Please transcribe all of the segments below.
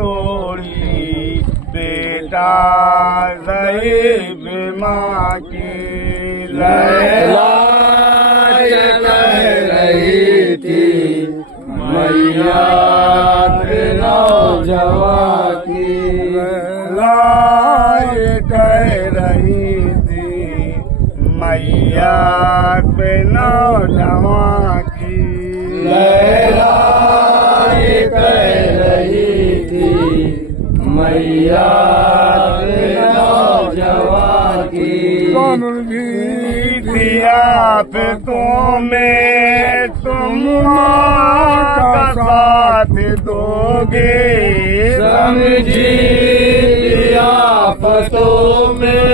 तोड़ी बेटा ज़ईफ़ माँ की। लैला ये कह रही थी मैया के नौजवां की। लैला ये कह रही थी मैया पे नौजवां की। लैला ये कह रही थी मैया पे नौजवां की। कौन भी दिया पे तुम्हें तुम माँ का साथ दोगे। समझी दिया पतों में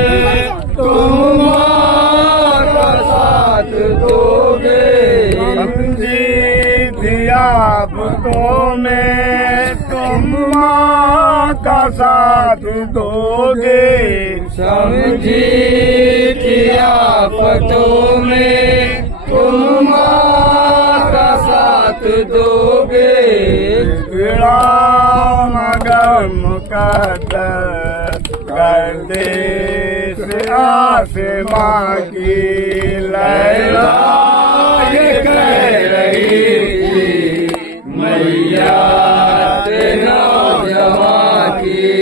तुम माँ का साथ दोगे। समझी दिया पतों में तुम माँ का साथ दोगे। समझी दिया पतों में तुम माँ का साथ दोगे। बिड़ा मगर मुकद्दर कर दे से आसमां की। लैला ये कह रही थी मैया के नौजवां की।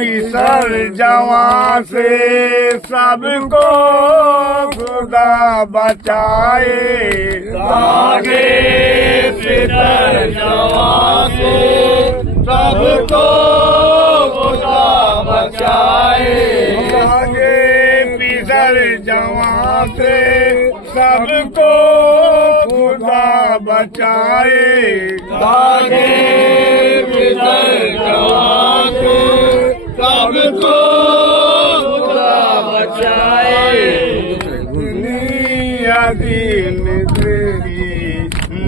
पिसर जवां से सबको खुदा बचाए। आगे पिसर जवां से सबको खुदा बचाए। आगे पिसर जवां से सबको खुदा बचाए। आगे पिसर जवां से सबको खुदा बचाए। दुनिया दीन तेरी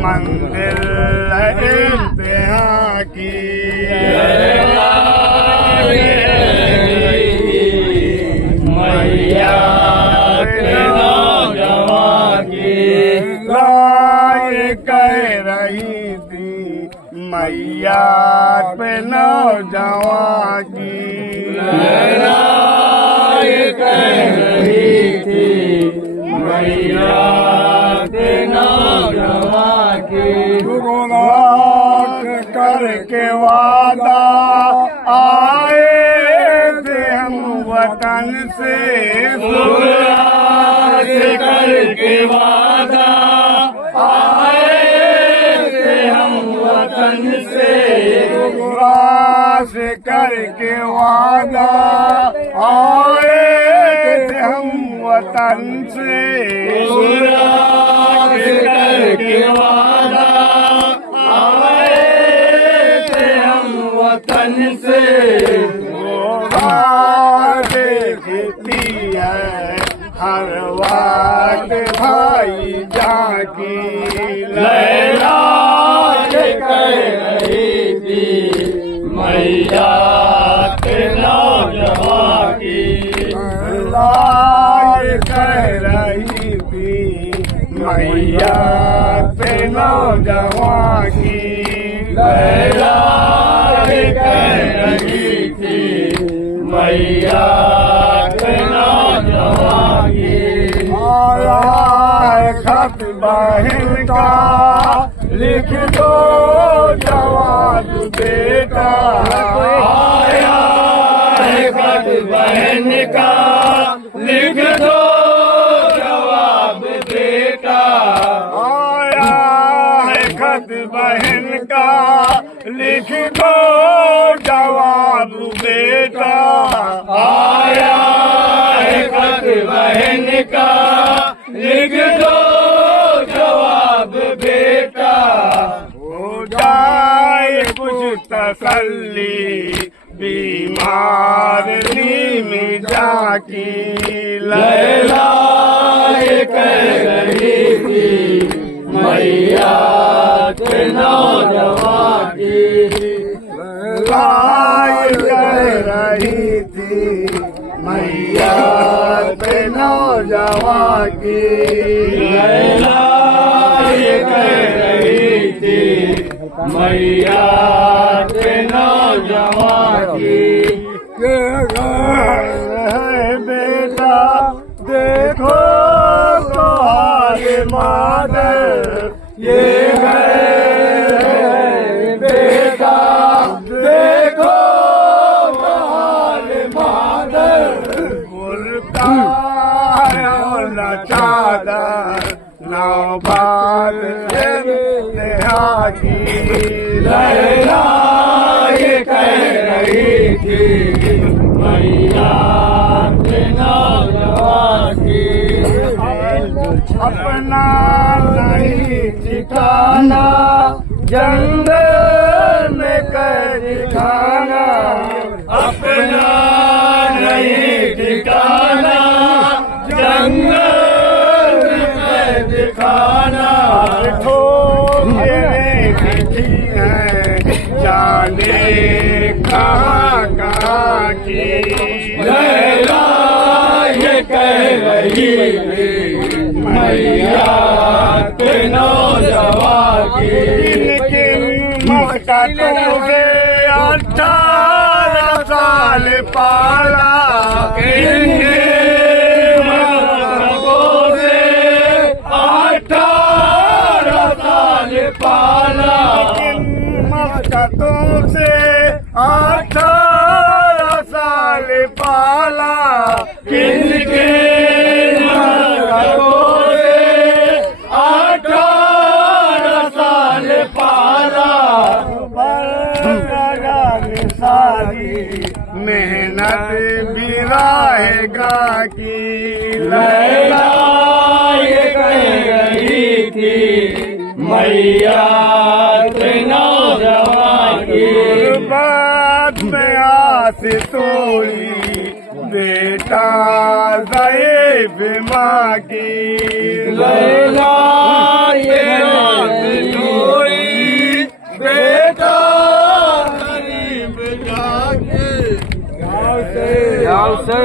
मंजिल इंतहा की। लैला मैया के नौजवां की। लैला कह रही थी मैया पे नौजवां की। लैला ये कह रही थी मैया के नौजवां की। गुनाह करके वादा आए थे हम वतन से। गुनाह करके वादा आए थे हम वतन से। गुनाह करके वादा आए थे हम वतन से। गुनाह करके वादा आए थे हम वतन से। देखती है हर बात भाई जाकी। लैला ये कह रही थी मैया के नौजवां की। लैला ये कह रही थी मैया के नौजवां की। लैला ये कह रही थी मैया के नौजवां की। आया है खत बहन का लिख दो जवाब बेटा। आया है खत बहन का लिख दो जवाब बेटा। आया है खत बहन का लिख दो जवाब बेटा। आया है खत बहन का लिख दो जवाब बेटा। हो जाए कुछ तसल्ली बीमार में जाकी। लैला ये कह रही थी मैया के नौजवां की। लैला ये कह रही थी मैया के नौजवां की। लैला ये कह रही थी मैया के नौजवान की है बेटा देखो तुम्हारे मादर ये है बेटा देखो तुम्हारे मादर बुरका न चादर नौबाद की लैला ये कह रही थी मैया के नौजवान की अपना नहीं ठिकाना जंगल में कर दिखाना अपना नहीं ठिकाना जंगल में कर दिखाना जाने कहाँ कहाँ की लैला ये कह रही थी मैया के नौजवान की किन मस्कतों से 18 साल पाला किन मस्कतों से 18 साल पाला तुमसे 18 साल पाला किनके मस्कतों से 18 साल पाला सारी मेहनत भी रहेगा की लैला ये कह रही थी मैया के नौजवान की बात में आस तोड़ी बेटा ज़ईफ़ माँ की लैला ये आस तोड़ी बेटा गरीब जाके गाँव से